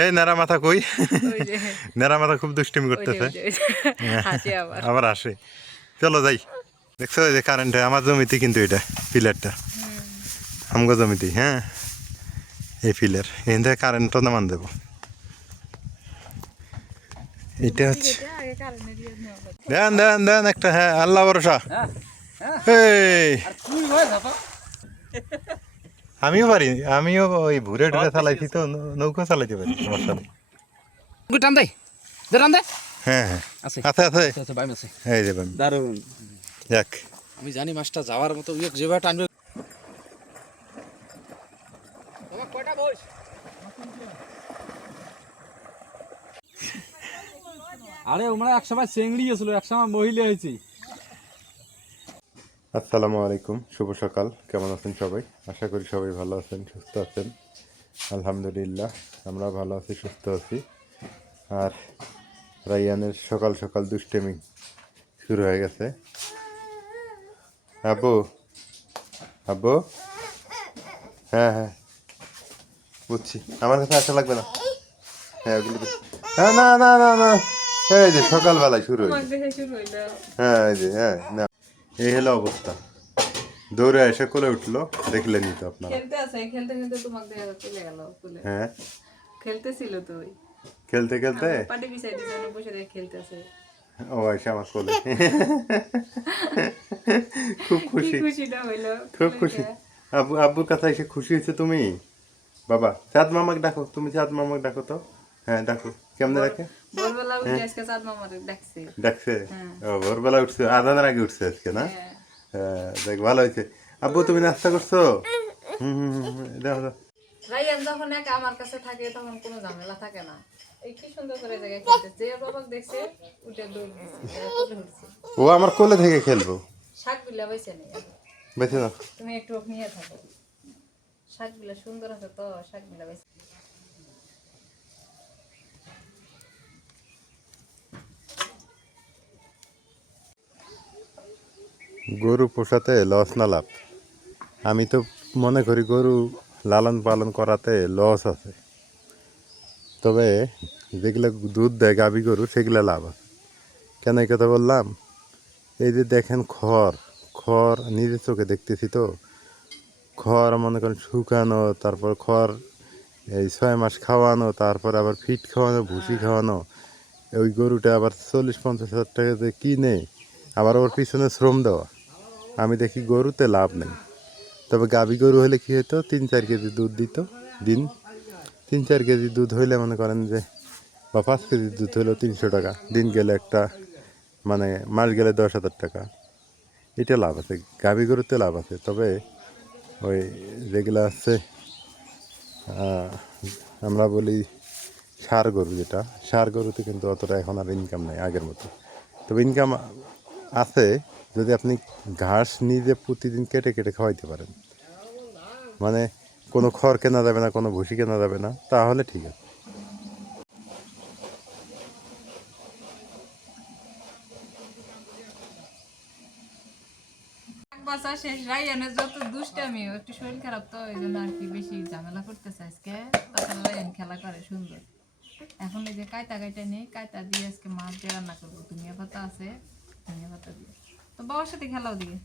এই নেড়া মাথা কই? ওই যে নেড়া মাথা খুব দুষ্টিমি ওই যে করতেছে। ওই যে হাসি আবার আবার আসে। চলো যাই। দেখছো এই যে কারেন্টে আমার জমিতে কিন্তু এটা পিলারটা আমগো জমিতে, হ্যাঁ এই পিলার এখান থেকে কারেন্টটা নামান দেবো। এটা হচ্ছে আগে কারেন্টের ইয়ে নেওয়া হতো। দেন দেন দেন একটা, হ্যাঁ আল্লাহ ভরসা। এই আমিও পারি, আমিও ওই ভুরে টুরে চালাইছি তো, নৌকা চালাইতে পারি, সমস্যা নেই। টান দে দে টান দে হ্যাঁ হ্যাঁ আছে আছে আছে, আছে বাইম আছে এই যে বাম। দারুন। যাক আমি জানি মাছটা যাওয়ার মতো ইয়ে যেভাবে টানবে। বাবা কয়টা বস? আরে ওমরা একসময় চেংড়ি ছিল, একসময় মহিলা হয়েছি। আসসালামু আলাইকুম, শুভ সকাল। কেমন আছেন সবাই? আশা করি সবাই ভালো আছেন, সুস্থ আছেন। আলহামদুলিল্লাহ আমরা ভালো আছি, সুস্থ আছি। আর রাইয়ানের সকাল সকাল দুষ্টেমি শুরু হয়ে গেছে। আব্বু আব্বু, হ্যাঁ হ্যাঁ বুঝছি, আমার কাছে আসা লাগবে না। হ্যাঁ ওগুলো হ্যাঁ, না না না না, এই যে সকালবেলায় শুরু হয়েছে। দেখে শুরু হইলো। হ্যাঁ এই যে, হ্যাঁ না, এই হলো অবস্থা। দৌড়ে এসে কোলে উঠলো, দেখলেনই তো আপনারা। খেলতে আছে, খেলতে খেলতে তোমাকে দেখা চলে গেল কোলে। হ্যাঁ খেলতেছিল তুই খেলতে খেলতে পাটি বিছাই দিছে, বসে দেখে খেলতেছে। ও এসে আমার কোলে খুব কি খুশি, খুশিটা হইলো, খুব খুশি। আব্বু আব্বুর কথা এসে খুশি হয়েছে তুমি? বাবা চাঁদ মামাকে ডাকো, তুমি চাঁদ মামাকে ডাকো তো। হ্যাঁ ডাকো, কেমনে ডাকে? ভোরবেলা উঠে আজকে চাঁদ মামারে ডাকছে। ডাকছে? ও ভোরবেলা উঠছে, আজানের আগে উঠছে আজকে না? হ্যাঁ। হ্যাঁ দেখ ভালো হয়েছে। আব্বু তুমি নাস্তা করছো? হুম হুম হুম, দেখো দাও। রাইয়ান যখন একা আমার কাছে থাকে তখন কোনো ঝামেলা থাকে না। এই কি সুন্দর করে জায়গায় খেলতেছে, যে বাবাকে দেখছে উঠে দৌড় দিচ্ছে, কোলে উঠছে। ও আমার কোলে থেকে খেলবো। শাকগুলা বেছে নেই, বেঁচে নাও। তুমি একটু ওকে নিয়ে থাকো। শাকগুলা সুন্দর আছে তো, শাকগুলা বেছে। গরু পোষাতে লস না লাভ? আমি তো মনে করি গরু লালন পালন করাতে লস আছে, তবে যেগুলো দুধ দেয় গাভী গরু সেগুলো লাভ আছে। কেন এই কথা বললাম? এই যে দেখেন খড়, খড় নিজের চোখে দেখতেছি তো, খড় মনে করেন শুকানো, তারপর খড় এই 6 মাস খাওয়ানো, তারপর আবার ফিট খাওয়ানো, ভুসি খাওয়ানো। ওই গরুটা আবার 40-50 হাজার টাকা দিয়ে কিনে আবার ওর পিছনে শ্রম দেওয়া। আমি দেখি গরুতে লাভ নেই। তবে গাভী গরু হলে কী হতো, 3-4 কেজি দুধ দিত দিন। 3-4 কেজি দুধ হইলে মনে করেন যে, বা 5 কেজি দুধ হইলেও 300 টাকা, দিন গেলে একটা মানে মাস গেলে 10,000 টাকা। এটা লাভ আছে, গাভী গরুতে লাভ আছে। তবে ওই যেগুলো আছে আমরা বলি ষাঁড় গরু, যেটা ষাঁড় গরুতে কিন্তু অতটা এখন আর ইনকাম নাই আগের মতো। তবে ইনকাম আছে যদি আপনি ঘাস নিজে প্রতিদিন কেটে কেটে খাওয়াইতে পারেন। মানে কোনো খড় কেনা যাবে না, কোনো ভুসি কেনা যাবে না, তাহলে ঠিক আছে। বাচ্চা শেষ, রাইয়ানের যত দুষ্টামি, ও একটু শরীর খারাপ তো এই জন্য আর কি বেশি ঝামেলা করতেছে আজকে। তাছাড়া রাইয়ান খেলা করে সুন্দর। এখন এই যে কায়তা কাইটা নেই, কায়তা দিয়ে আজকে মাছ দিয়ে রান্না করবো। ধনিয়া পাতা আছে, ধনিয়া পাতা দিয়ে তো বাবার সাথে খেলাও দিয়ে।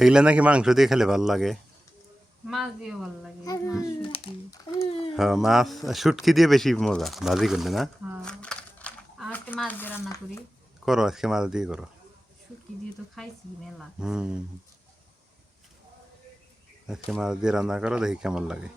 এগুলো নাকি মাংস দিয়ে খেলে ভালো লাগে। মাছ দিয়ে ভালো লাগে, মাছ শুটকি। হ্যাঁ মাছ শুটকি দিয়ে বেশি মজা ভাজি করলে না? হ্যাঁ, আজকে মাছ দিয়ে রান্না করি। করো আজকে মাছ দিয়ে করো। শুটকি দিয়ে তো খাইছি মেলা। হুম, আজকে মাছ দিয়ে রান্না করো, দেখি কেমন লাগে।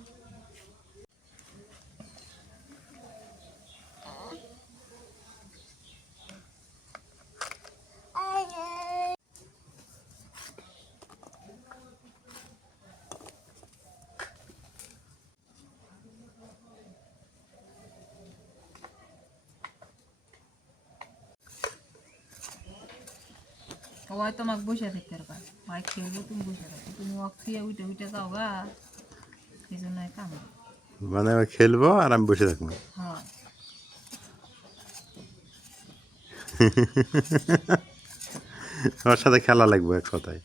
ও হয়তো আমাকে বসে থাকতে পারবা, ভাই খেলবো তুমি বসে থাকো, তুমি ও খেয়ে উঠে উঠে যাও গা, এই জন্য কাম। মানে ওই খেলবো আর আমি বসে থাকবো। হ্যাঁ, ওর সাথে খেলা লাগবে এক কথায়।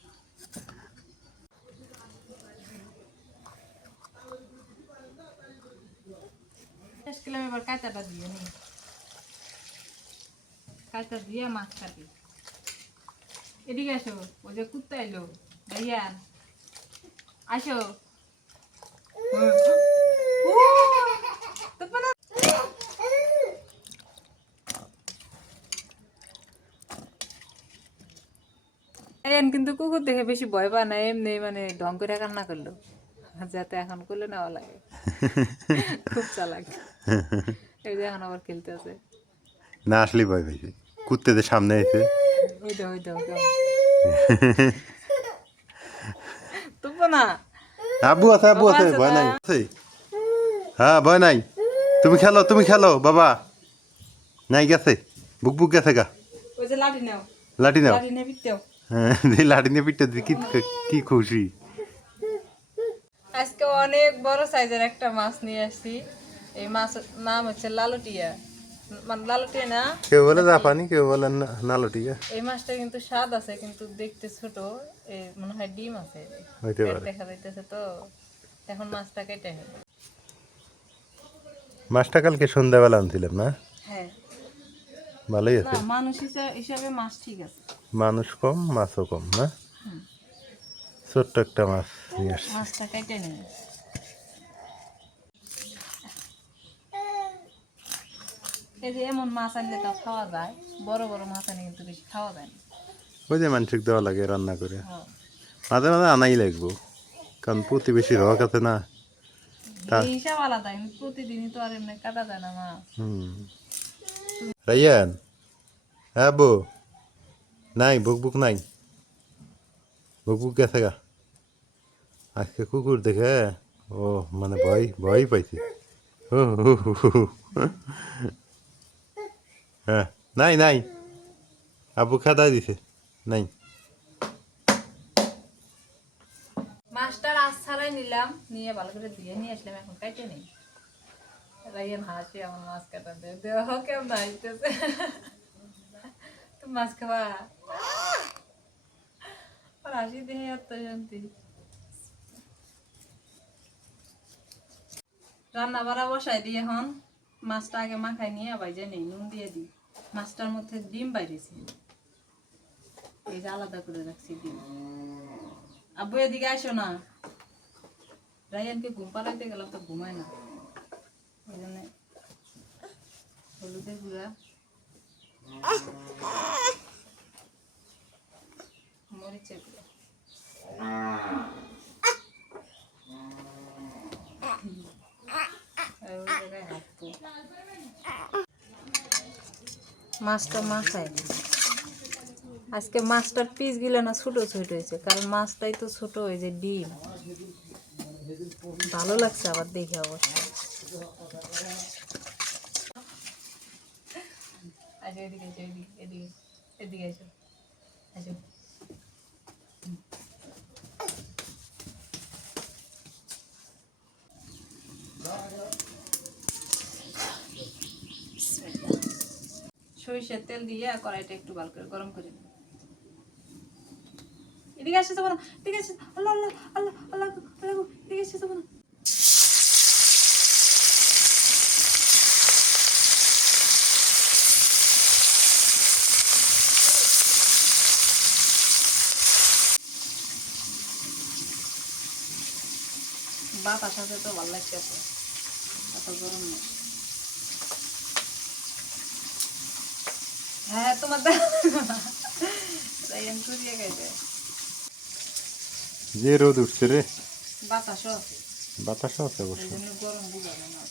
শেষ করলাম, এবার কাঁচাটা দিয়ে নি, কাঁচা দিয়ে মাছ কাটি। এদিকে আসো, ওই যে কুত্তা এলো, ভাইয়া আসো। কিন্তু কুকুর দেখে বেশি ভয় পায় না, এমনি মানে ঢং করে কান্না করলো, যাতে এখন করলে নেওয়া লাগে। খুব চালাক। এই যে এখন আবার খেলতেছে। না আসলেই ভয় পাইছে, কুত্তেদের সামনে এসে। ওই দাও, ওই দাও, তুপো না। আব্বু আছে, আব্বু আছে, ভয় নাই আছে। হ্যাঁ ভয় নাই, তুমি খেলো, তুমি খেলো বাবা। নাই গেছে, বুক বুক গেছে গা। ওই যে লাঠি নাও, লাঠি নাও। লাঠি নিয়ে পিটতেও। হ্যাঁ লাঠি নিয়ে পিঠটা কি কি খুশি। আজকে অনেক বড় সাইজের একটা মাছ নিয়ে আসছি। এই মাছের নাম হচ্ছে লালটিয়া, মানে লালটিয়া না, কেউ বলে জাপানি, কেউ বলে নালটিয়া। এই মাছটা কিন্তু স্বাদ আছে, কিন্তু দেখতে ছোট। এই মনে হয় ডিম আছে, হইতে পেট পারে। দেখা যাইতেছে তো। এখন মাছটা কেটে নিই। মাছটা কালকে সন্ধ্যাবেলা আনছিলাম না, হ্যাঁ, ভালোই না আছে। মানুষ হিসাবে মাছ ঠিক আছে। মানুষ কম, মাছও কম না। ছোট্ট একটা মাছ নিয়ে আসছি। মাছটা কেটে নিই। এই যে এমন মাছ আনলে তা খাওয়া যায়, বড় বড় মাছ আনলে কিন্তু বেশি খাওয়া যায় না। ওই যে মানসিক দেওয়া লাগে রান্না করে, হ্যাঁ। মাঝে মাঝে আনাই লাগবো, কারণ প্রতিবেশী রক আছে না। এই হিসাব আলাদা, কিন্তু প্রতিদিনই তো আর এমনি কাটা যায় না মাছ। রাইয়ান, হ্যাঁ বউ, নাই বুক বুক নাই, বুক বুক গেছে গা। আজকে কুকুর দেখে ও মানে ভয় ভয় পাইছে। ও হু হু হু হু। হ্যাঁ নাই নাই, আব্বু খাদা দিছে, নাই। মাছটা আজ ছাড়াই নিলাম, নিয়ে ভালো করে দিয়ে নিয়ে আসলাম, এখন কাটে নেই। রাইয়ান হাসি আমার মাছ কাটা দিয়ে দেওয়া কেমন হাসতেছে। তুমি মাছ খাবা? আর হাসি দেখে এত শান্তি। রান্না বাড়া বসাই দিই এখন। মাছটা আগে মাখাই নিয়ে ভাইজে নেই, নুন দিয়ে দিই। মাছটার মধ্যে ডিম বাইরেছি, এই যে আলাদা করে রাখছি ডিম। আব্বু এদিকে আসো না, রায়ানকে ঘুম পাড়াইতে গেলাম তো ঘুমায় না, এই জন্য হলুদের গুঁড়া, মরিচের গুঁড়া, আর ওই জায়গায় হাত তো। মাছটা মাখাই আজকে, মাছটার পিস গুলো না ছোট ছোট হয়েছে, কারণ মাছটাই তো ছোট, ওই যে ডিম ভালো লাগছে আবার দেখে অবশ্য। আচ্ছা এদিকে এসো, এদিকে এদিকে এসো, আসো। সরিষার তেল দিয়ে কড়াইটা একটু ভালো করে গরম করে নিই। এদিকে আসতে যাবো না, এদিকে আসতে, আল্লাহ আল্লাহ আল্লাহ আল্লাহ আল্লাহ, এদিকে আসতে যাবো না। বাতাস আছে তো ভালো লাগতেছে, এত গরম নেই। হ্যাঁ তোমার রায়ান কুড়িয়ে খাইছে। যে রোদ উঠছে রে, বাতাসও আছে, বাতাসও আছে এই অবশ্য। জন্য গরম বুঝাবে না।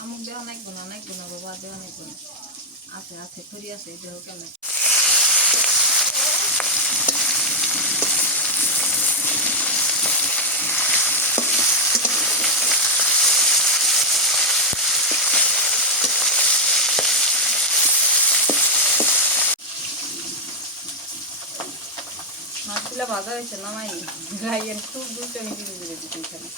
আমুক দেওয়া নাই গুণা, নাই গুণা বাবা, দেওয়া নাই গুণা, আছে আছে খড়ি আছে, দেহ কেমন। মাছগুলো ভাজা হয়েছে নামাই রাইয়ের খুব দুষ্টামি ধীরে ধীরে দিতে এখানে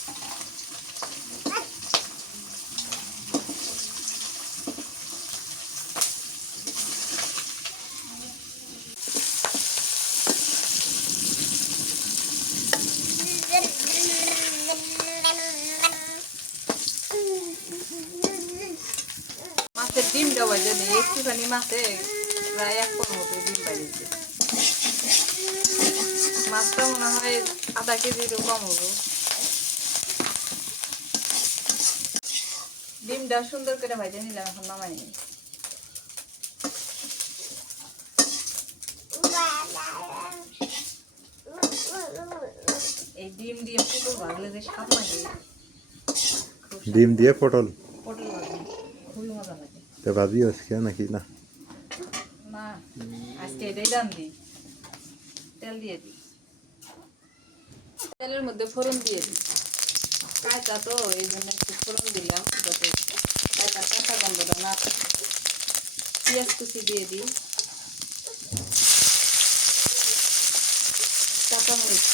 মাছের ডিমটা বাজে নেই একটুখানি মাছে প্রায় 1 পোয়া মতো ডিম বাজিয়েছে মাছটা মনে হয় আধা কেজিরও কম হবো ডিমটা সুন্দর করে ভাজে নিলাম এখন নামাই নি এই ডিম দিয়ে পটল ভাজলে যে স্বাদ লাগে ডিম দিয়ে পটল পটল ভাজলে খুবই মজা লাগে তো ভাজি আজকে নাকি না না আজকে এটাই রান্ধি তেল দিয়ে দিই তেলের মধ্যে ফোড়ন দিয়ে দিই কাঁচা তো এই জন্য একটু ফোড়ন দিলাম যাতে কাঁচা কাঁচা গন্ধটা না থাকে পেঁয়াজ কুচি দিয়ে দিই কাঁচামরিচ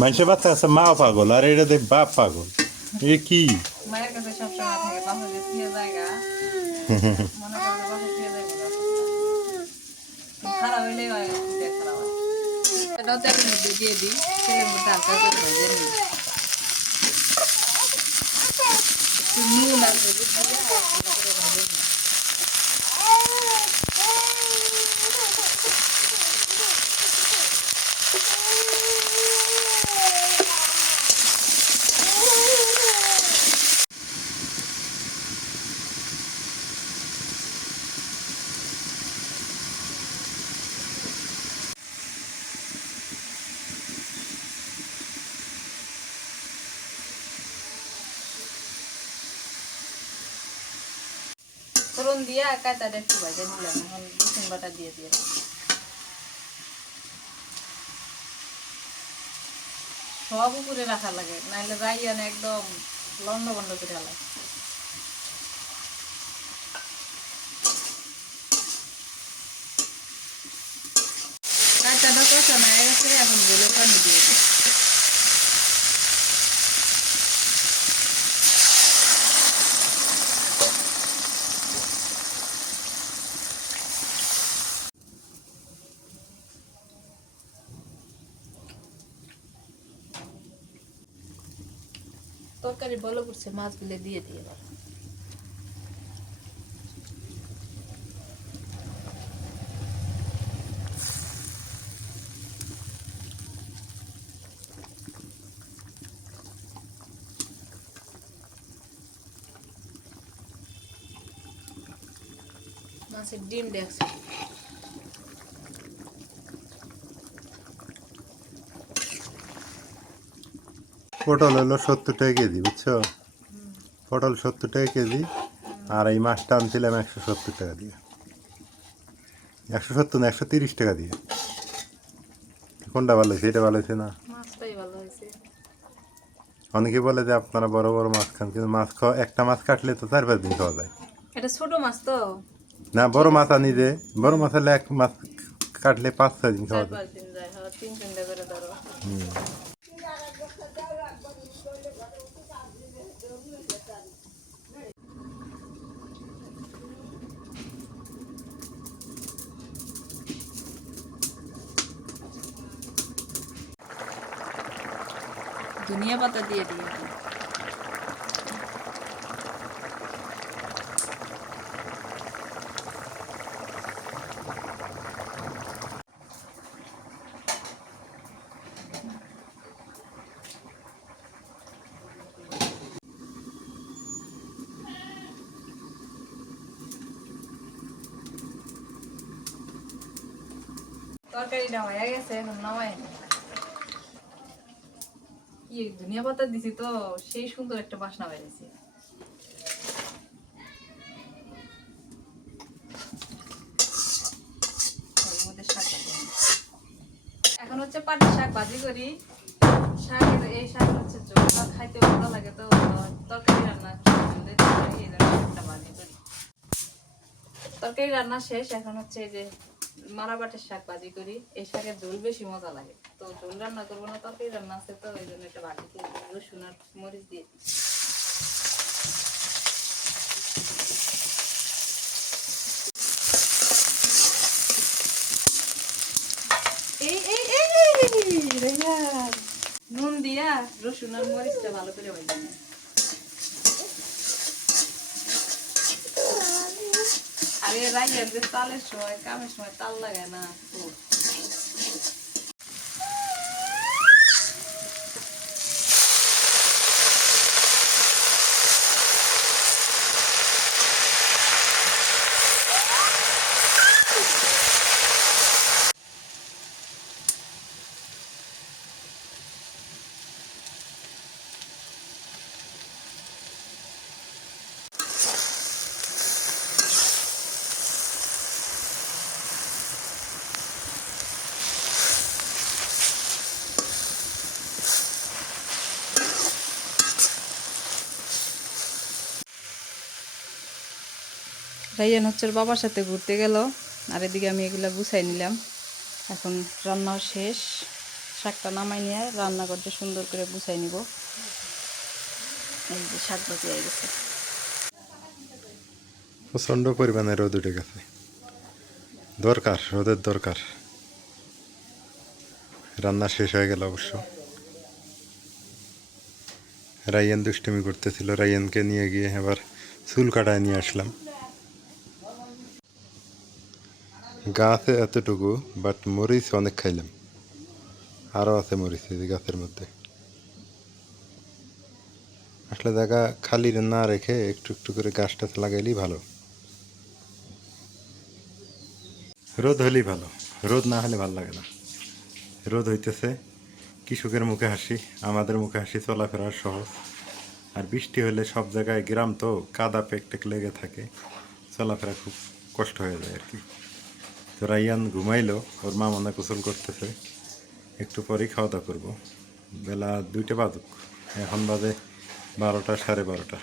মানুষে বাচ্চা আছে মা পাগল আর এটা দেখ বাপ পাগল এ কি মায়ের কাছে সবসময় থাকে বাপের যে প্রিয় জায়গা মনে করে বাপের প্রিয় জায়গা খারাপ হইলে খারাপ হয় এটাও তেলের মধ্যে দিয়ে দিই তেলের মধ্যে হালকা করে ভেজে নিই একটু নুন আর হলুদ দিয়ে হালকা করে ভেজে নিই ফোড়ন দিয়ে কাঁচাটা একটু ভাজে নিলাম এখন রসুন বাটা দিয়ে দিয়ে সব উপরে রাখা লাগে নাহলে রাইয়ান একদম লন্ড বন্ড করে লাগে কাঁচাটা কষা না গেছে এখন গেলে পানি দিয়ে দিই তরকারি ভালো করছে মাছগুলো দিয়ে দিয়ে এবার মাছের ডিম দেখছে পটল হলো 70 টাকা কেজি বুঝছো পটল 70 টাকা কেজি আর এই মাছটা আনছিলাম 170 টাকা দিয়ে 170 না 130 টাকা দিয়ে কোনটা ভালো হয়েছে এটা ভালো হয়েছে না মাছটাই ভালো হয়েছে অনেকে বলে যে আপনারা বড় বড় মাছ খান কিন্তু মাছ খাওয়া একটা মাছ কাটলে তো 4-5 দিন খাওয়া যায় এটা ছোট মাছ তো না বড় মাছ আনি যে বড় মাছ হলে এক মাছ কাটলে 5-6 দিন খাওয়া যায় 4-5 দিন যায় হ্যাঁ 3 দিন করে ধরো ধনিয়া পাতা দিয়ে দিই তরকারিটা হয়ে গেছে এখন নামাই কি ধনিয়া পাতা দিছি তো সেই সুন্দর একটা বাসনা বেরিয়েছে এখন হচ্ছে পাটি শাক ভাজি করি শাকের এই শাক হচ্ছে খাইতে ভালো লাগে তো তরকারি রান্না তরকারি রান্না শেষ, এখন হচ্ছে এই যে মারাবাটের শাক ভাজি করি। এই শাকের ঝোল বেশি মজা লাগে, তো ঝোল রান্না করবো না, তরকারি রান্না আছে, তো এই জন্য একটা বাটিতে রসুন আর মরিচ দিয়ে দিই। রেহান, নুন দিয়া রসুন আর মরিচটা ভালো করে ভেজে নিই। আরে রাইয়ান যে তালের সময় কামের সময় তাল লাগায় না খুব। রাইয়ান হচ্ছে ওর বাবার সাথে ঘুরতে গেল, আর এদিকে আমি এগুলা গুছাই নিলাম। এখন রান্না শেষ, শাকটা নামাই নিয়ে রান্না করতে সুন্দর করে গুছাই নিব। এই যে শাক ভাজি হয়ে গেছে। প্রচণ্ড পরিমাণে রোদ উঠে গেছে, দরকার রোদের দরকার। রান্না শেষ হয়ে গেল অবশ্য। রাইয়ান দুষ্টুমি করতেছিল, রাইয়ানকে নিয়ে গিয়ে এবার চুল কাটায় নিয়ে আসলাম। গাছে এতটুকু, বাট মরিচ অনেক খাইলাম, আরও আছে মরিচ এই গাছের মধ্যে। আসলে জায়গা খালি না রেখে একটু একটু করে গাছটা লাগাইলেই ভালো। রোদ হলেই ভালো, রোদ না হলে ভালো লাগে না। রোদ হইতেছে, কৃষকের মুখে হাসি, আমাদের মুখে হাসি, চলাফেরা সহজ। আর বৃষ্টি হলে সব জায়গায়, গ্রাম তো কাদা পেক লেগে থাকে, চলাফেরা খুব কষ্ট হয়ে যায় আর কি। তো রাইয়ান ঘুমাইলো, ওর মা মনে গোসল করতেছে, একটু পরেই খাওয়া দাওয়া করবো। বেলা 2টা বাজুক, এখন বাজে 12টা 12:30।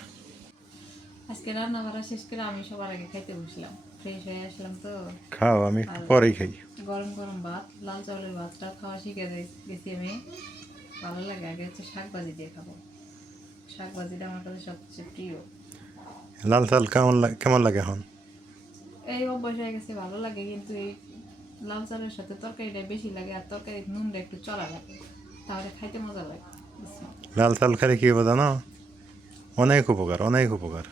আজকে রান্না করা শেষ করে আমি সবার আগে খাইতে বসলাম, ফ্রেশ হয়ে আসলাম। তো খাও, আমি একটু পরেই খাই। গরম গরম ভাত, লাল চাউলের ভাতটা খাওয়া শিখে গেছি আমি, ভালো লাগে। আগে হচ্ছে শাক ভাজি দিয়ে খাবো, শাক ভাজিটা আমার কাছে সবচেয়ে প্রিয়। লাল চাল কেমন লাগে এখন? এই অভ্যাস হয়ে গেছে, ভালো লাগে, কিন্তু এই লাল চালের সাথে তরকারিটা বেশি লাগে, আর তরকারি নুনটা একটু চড়া লাগে, তাহলে খাইতে মজা লাগে। লাল চাল খেলে কি হবে জানো? অনেক উপকার, অনেক উপকার।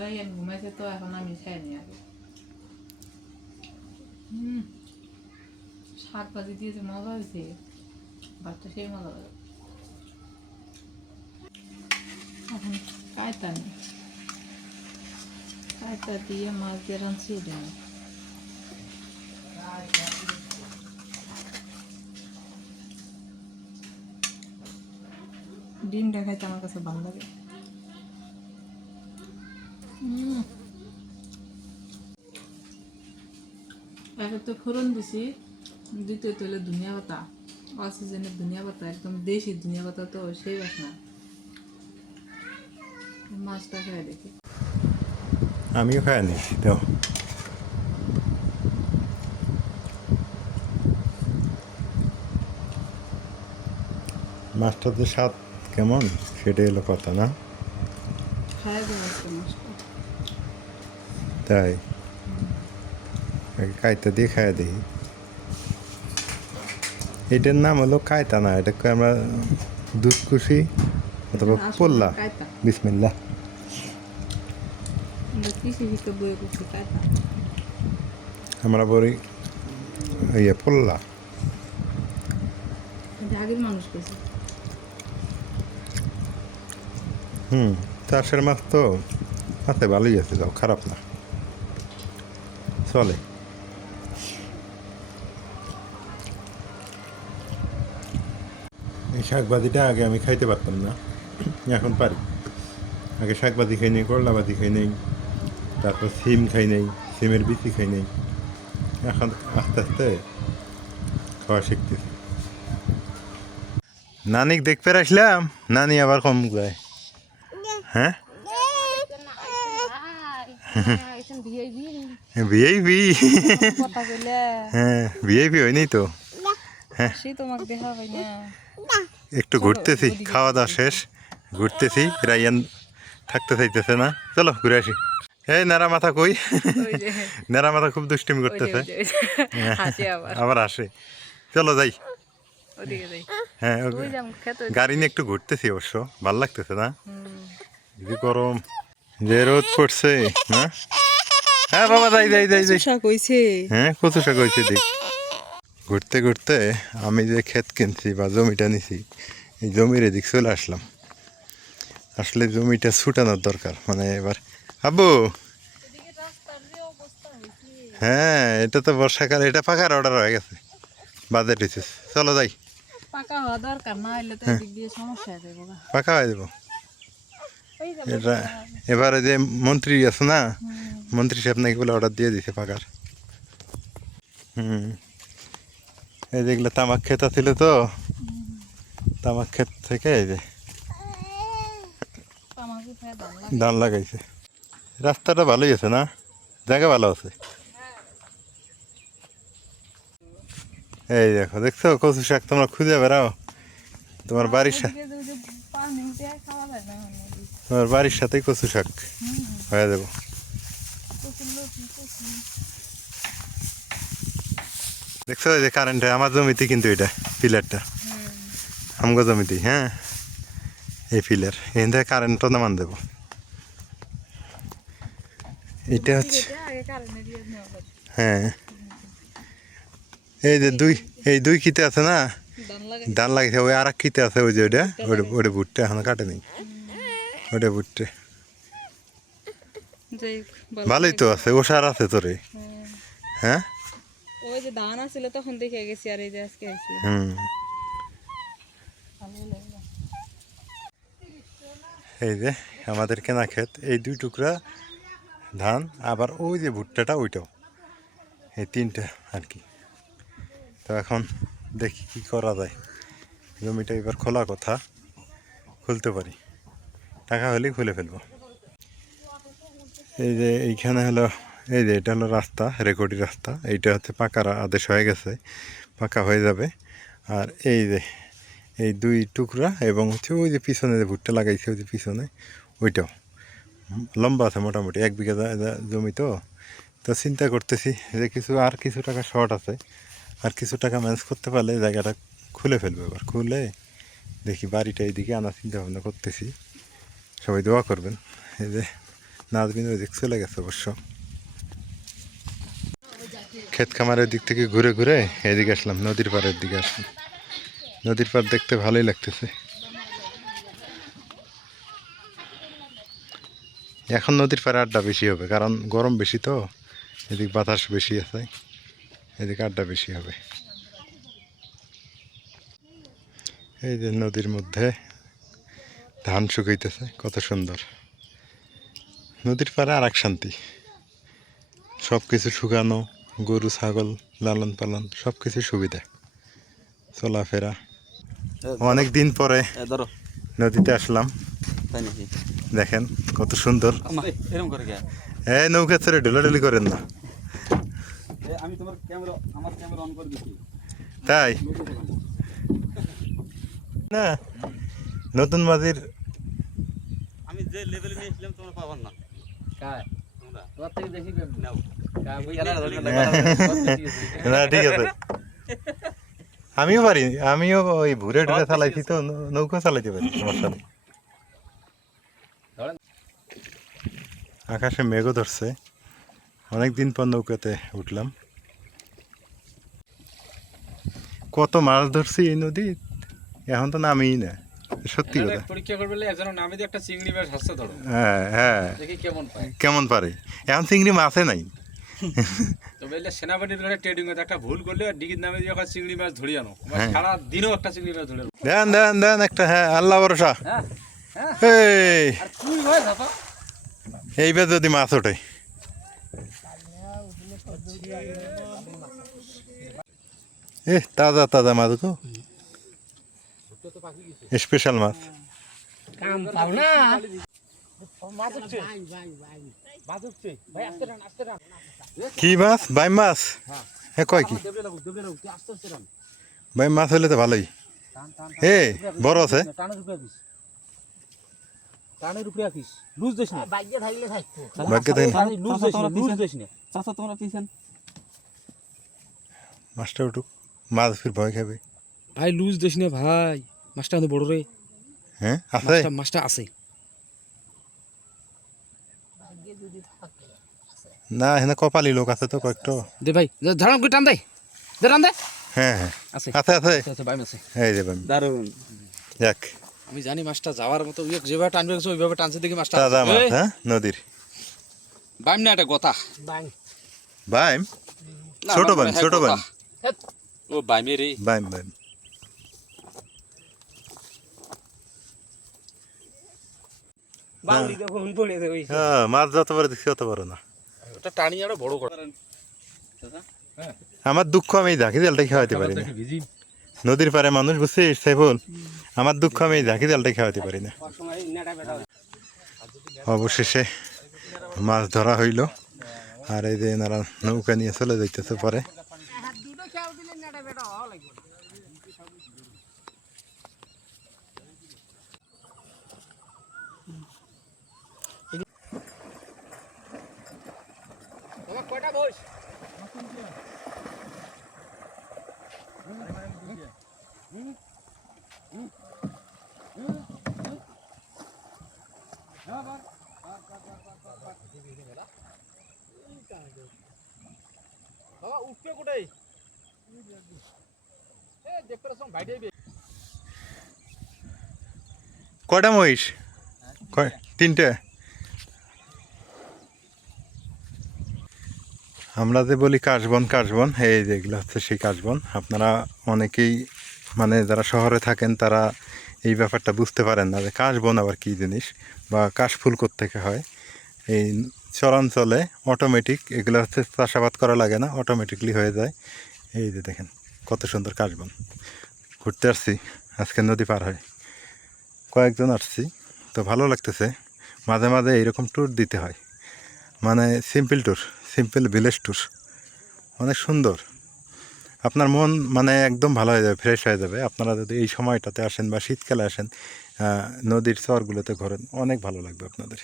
রাইয়ান ঘুমাইছে, তো এখন আমি খাই নি আগে। শাক ভাজি দিয়ে যে মজা হয়েছে, ভাতটা সেই মজা লাগে। এখন কায়তা নেই, কায়তা দিয়ে মাছ দিয়ে রাঁধছি এটা নেই। ডিমটা খাইতে আমার কাছে ভালো লাগে। একে তো ফোড়ন দিছি, দ্বিতীয়ত হলো ধনিয়া পাতা, অক্সিজেনের ধনিয়া পাতা, একদম দেশি ধনিয়া পাতা, তো সেই বাসনা। মাছটা খাই দেখি। আমিও খাই নিছি তো। মাছটার যে স্বাদ কেমন সেটাই হলো কথা, না? খাই দেবো আজকে মাছটা। তাই কায়তা দিয়ে খাইয়া দিই। এটার নাম হলো কায়তা না, এটাকে আমরা দুধকুশি অথবা পোল্লা। কায়তা বিসমিল্লাহ। কৃষি শিক্ষা বই করছি, কায়তা আমরা বলি পোল্লা। আগের মানুষ করছে। চাষের মাছ তো মাছে ভালোই আছে, যাও খারাপ না, চলে। এই শাকভাজিটা আগে আমি খাইতে পারতাম না, এখন পারি। আগে শাকভাজি খাই নেই, করলা ভাজি খাই নেই, তারপর সিম খাই নেই, সিমের বিচি খাই নেই। এখন আস্তে আস্তে খাওয়া শিখতেছি। নানিক দেখতে আসলাম, নানি আবার কম যায়। হ্যাঁ আইছেন ভিআইপি ভিআইপি কথা কইলে হ্যাঁ ভিআইপি হয়নি তো সেই তোমাকে দেখা পাই না একটু ঘুরতেছি খাওয়া দাওয়া শেষ ঘুরতেছি রায়ান থাকতে চাইতেছে না চলো ঘুরে আসি এই নেড়া মাথা কই ওই যে নেড়া মাথা খুব দুষ্টিমি করতেছে হাসি আবার আবার আসে চলো যাই ওদিকে যাই হ্যাঁ ওই যাম খেতে গাড়ি নিয়ে একটু ঘুরতেছি অবশ্য ভাল লাগতেছে না যে গরম যে রোদ পড়ছে না হ্যাঁ বাবা যাই যাই যাই যাই শাক হইছে হ্যাঁ কচু শাক হয়েছে দেখ ঘুরতে ঘুরতে আমি যে ক্ষেত কিনছি বা জমিটা নিছি এই জমির এদিক চলে আসলাম আসলে জমিটা ছুটানোর দরকার মানে এবার আব্বু হ্যাঁ এটা তো বর্ষাকাল এটা পাকার অর্ডার হয়ে গেছে বাজেট হয়েছে চলো যাই পাকা হওয়া দরকার না হলে তো এদিক দিয়ে সমস্যা হয়ে যাবে গা। পাকা হয়ে দেবো ওই যে এটা এবারে যে মন্ত্রী আছে না মন্ত্রী সাহেব নাকি বলে অর্ডার দিয়ে দিছে পাকার এই যেগুলো তামাক ক্ষেত ছিল তো তামাক ক্ষেত থেকে এই যে আমাকে ফের দাম লাগে ধান লাগাইছে রাস্তাটা ভালোই আছে না জায়গা ভালো আছে এই দেখো দেখছো কচু শাক তোমরা খুঁজে বেড়াও তোমার বাড়ির সাথে ওদিকে যে পানি দিয়ে খাওয়া যায় না মানে তোমার বাড়ির সাথেই কচু শাক হয়ে যাবো দেখছো এই যে কারেন্টে আমার জমিতে কিন্তু এটা পিলারটা আমগো জমিতে হ্যাঁ এই পিলার এখান থেকে কারেন্টও নামান দেবো এটা হচ্ছে আগে কারণে দিয়ে নেওয়া হবে হ্যাঁ এই যে দুই কিতে আছে না দাম লাগে ধান লাগিয়েছে ওই আর এক কিতে আছে ওই যে ওইটা ওটা ভুট্টা এখন কাটে নেই ওটা ভুট্টে যাই হোক, ভালোই তো আছে ওষার আছে তোরে হ্যাঁ ওই যে ধান আছিল তখন দেখে গেছি আর এই যে আজকে আইছি ভালোই লাগলো এই যে আমাদের কেনা ক্ষেত এই দুই টুকরা ধান আবার ওই যে ভুট্টাটা ওইটাও এই তিনটা আর কি তো এখন দেখি কি করা যায় জমিটা এবার খোলা কথা খুলতে পারি টাকা হলেই খুলে ফেলবো এই যে এইখানে হলো এই যে এটা হলো রাস্তা রেকর্ডি রাস্তা এইটা হচ্ছে পাকার আদেশ হয়ে গেছে পাকা হয়ে যাবে আর এই যে এই দুই টুকরা এবং হচ্ছে ওই যে পিছনে যে ভুট্টা লাগাইছে ওই যে পিছনে ওইটাও লম্বা আছে মোটামুটি 1 বিঘা জমি তো তো চিন্তা করতেছি যে কিছু টাকা শর্ট আছে আর কিছু টাকা ম্যানেজ করতে পারলে জায়গাটা খুলে ফেলবো এবার খুলে দেখি বাড়িটা এইদিকে আনার চিন্তা ভাবনা করতেছি সবাই দোয়া করবেন এই যে নাজবিন ওই দিক চলে গেছে অবশ্য ক্ষেত খামারের দিক থেকে ঘুরে ঘুরে এদিকে আসলাম নদীর পাড়ের দিকে আসলাম নদীর পাড় দেখতে ভালোই লাগতেছে এখন নদীর পাড়ে আড্ডা বেশি হবে কারণ গরম বেশি তো এদিক বাতাস বেশি আছে এদিকে আড্ডা বেশি হবে এই যে নদীর মধ্যে ধান শুকাইতেছে কত সুন্দর নদীর পাড়ে আর এক শান্তি সব কিছু শুকানো গরু ছাগল লালন পালন সব কিছু সুবিধা চলাফেরা অনেক দিন পরে ধরো নদীতে আসলাম তাই নাকি দেখেন কত সুন্দর এরকম করে কে এই নৌকা ছেড়ে ঢোলাঢুলি করেন না আমি তোমার আমার ক্যামেরা অন করে দিচ্ছি তাই না নতুন মাঝির আমি যে লেভেলে নিয়েছিলাম তোমরা পাবার না কায় তোমরা তোমার থেকে বেশি নাও না ঠিক আছে আমিও পারি আমিও ওই ভুরে ঢুলে চালাইছি তো নৌকা চালাইতে পারি সমস্যা নেই আকাশে মেঘও ধরছে অনেকদিন পর নৌকাতে উঠলাম কত মাছ ধরছি এই নদী এখন তো নামিই না সত্যি কথা পরীক্ষা করবে একজন নামে দিয়ে একটা চিংড়ি মাছ হাসছে ধরো হ্যাঁ হ্যাঁ দেখি কেমন পায় কেমন পারে এখন চিংড়ি মাছে নাই তবে এটা সেনাবাহিনীর ঘরে ট্রেডিং এ একটা ভুল করলে ডিগির নামে দিয়ে একটা চিংড়ি মাছ ধরে আনো হ্যাঁ। সারা দিনও একটা চিংড়ি মাছ ধরে আনো দেন দেন দেন একটা হ্যাঁ আল্লাহ ভরসা হ্যাঁ হ্যাঁ এই আর তুই ভাই ধাপা এইবার যদি মাছ ওঠে এ তাজা তাজা মাছ গো স্পেশাল মাছ কি মাছ? বাইম মাছ? হ্যাঁ, কয় কি? বাইম মাছ হলে তো ভালোই। এ বড় আছে। টানের উপরে আকিস লুজ দিস না ভাগ্যে থাকলে লুজ দিস না চাচা তোমরা পিছেন মাছটা উঠুক, মাছ ফির ভয় খাবে। ভাই লুজ দিস না ভাই, মাছটা তো বড় রে। হ্যাঁ আছে। মাছটা আছে না, এখানে কপালি লোক আছে তো কয়েকটা। দে ভাই, ধারাম করে টান দে, টান দে। হ্যাঁ হ্যাঁ আছে আছে আছে। আছে ভাই আছে। এই যে বাইম দারুণ। যাক, আমি জানি মাছটা যাওয়ার মতো যেভাবে টানবে ওইভাবে টানছে দেখি মাছটা তাজা মাছ। হ্যাঁ, নদীর বাইম না এটা কথা বাইম, ছোট বাইম, ছোট বাইম। ও বাইমে রে বাইম বাইম। বাউলি কখন পড়ে যাবে ওই হ্যাঁ, মাছ যত বড় দেখছি অত বড় না। ওটা টানি আরো বড় করে। আমার দুঃখ আমি এই ঝাঁকি জালটাই খাওয়াতে পারি না। নদীর পারে মানুষ, বুঝছিস সাইফুল, আমার দুঃখ আমি এই ঝাঁকি জালটাই খাওয়াতে পারি না। সময় নেটা বেটা অবশেষে মাছ ধরা হইল, আর এই যে এনারা নৌকা নিয়ে চলে যাইতেছে পরে। কয়টা বস উঠবে কোটাই দেখতে ভাই কয়টা মহিষ? তিনটে। আমরা যে বলি কাশবন কাশবন, এই যেগুলো হচ্ছে সেই কাশবন। আপনারা অনেকেই মানে যারা শহরে থাকেন তারা এই ব্যাপারটা বুঝতে পারেন না যে কাশবন আবার কী জিনিস বা কাশফুল কোত্থেকে হয়। এই চরাঞ্চলে অটোমেটিক এগুলো হচ্ছে চাষাবাদ করা লাগে না, অটোমেটিকলি হয়ে যায়। এই যে দেখেন কত সুন্দর কাশবন। ঘুরতে আসছি আজকে, নদী পার হয় কয়েকজন আসছি, তো ভালো লাগতেছে। মাঝে মাঝে এইরকম ট্যুর দিতে হয়, মানে simple tour, simple village tour, অনেক সুন্দর। আপনার মন মানে একদম ভালো হয়ে যাবে, ফ্রেশ হয়ে যাবে। আপনারা যদি এই সময়টাতে আসেন বা শীতকালে আসেন, নদীর চরগুলোতে ঘোরেন, অনেক ভালো লাগবে আপনাদের।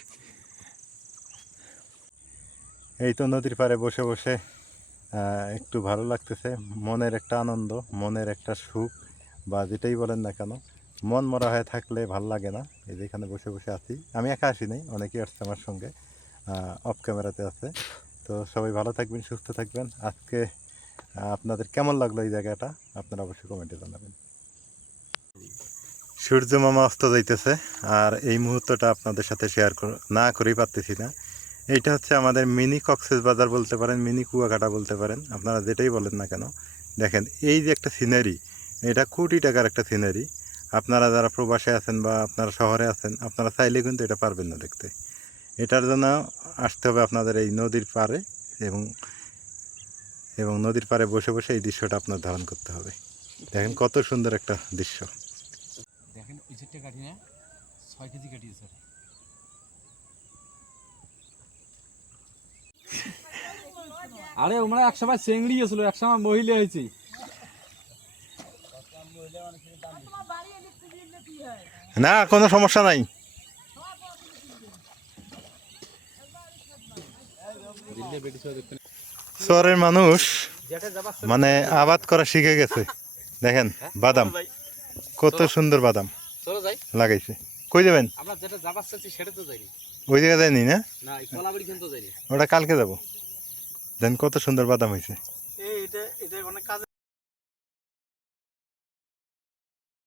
এই তো নদীর পাড়ে বসে বসে একটু ভালো লাগতেছে, মনের একটা আনন্দ, মনের একটা সুখ, বা যেটাই বলেন না কেন, মন মরা হয়ে থাকলে ভাল লাগে না। এই যে এখানে বসে বসে আছি, আমি একা আসি নাই, অনেকেই আসছে আমার সঙ্গে, অফ ক্যামেরাতে আছে। তো সবাই ভালো থাকবেন, সুস্থ থাকবেন। আজকে আপনাদের কেমন লাগলো এই জায়গাটা আপনারা অবশ্যই কমেন্টে জানাবেন। সূর্য মামা অস্ত যাইতেছে, আর এই মুহূর্তটা আপনাদের সাথে শেয়ার না করেই পারতেছি না। এইটা হচ্ছে আমাদের মিনি কক্সবাজার বলতে পারেন, মিনি কুয়াকাটা বলতে পারেন, আপনারা যেটাই বলেন না কেন। দেখেন এই যে একটা সিনারি, এটা কোটি টাকার একটা সিনারি। আপনারা যারা প্রবাসে আছেন বা আপনারা শহরে আছেন, আপনারা চাইলে কিন্তু এটা পারবেন না দেখতে। এটার জন্য আসতে হবে আপনাদের এই নদীর পাড়ে, এবং নদীর পাড়ে বসে বসে এই দৃশ্যটা আপনার ধারণ করতে হবে। দেখেন কত সুন্দর একটা দৃশ্য। দেখেন ওই যেটা কাটি না 6 কেজি কাটিয়েছে। আরে ওমরা একসময় চেংড়ি ছিল, একসময় মহিলা হয়েছে। না, কোনো সমস্যা নাই। শহরের মানুষ মানে আবাদ করা শিখে গেছে। দেখেন বাদাম, কত সুন্দর বাদাম চলো যাই লাগাইছে। কই যাবেন? আমরা যেটা যাবার চাচ্ছি সেটা তো যাইনি। ওই জায়গায় যায়নি না? না, এই কলাবাড়ি কিন্তু যাইনি। ওটা কালকে যাব। দেন কত সুন্দর বাদাম হয়েছে।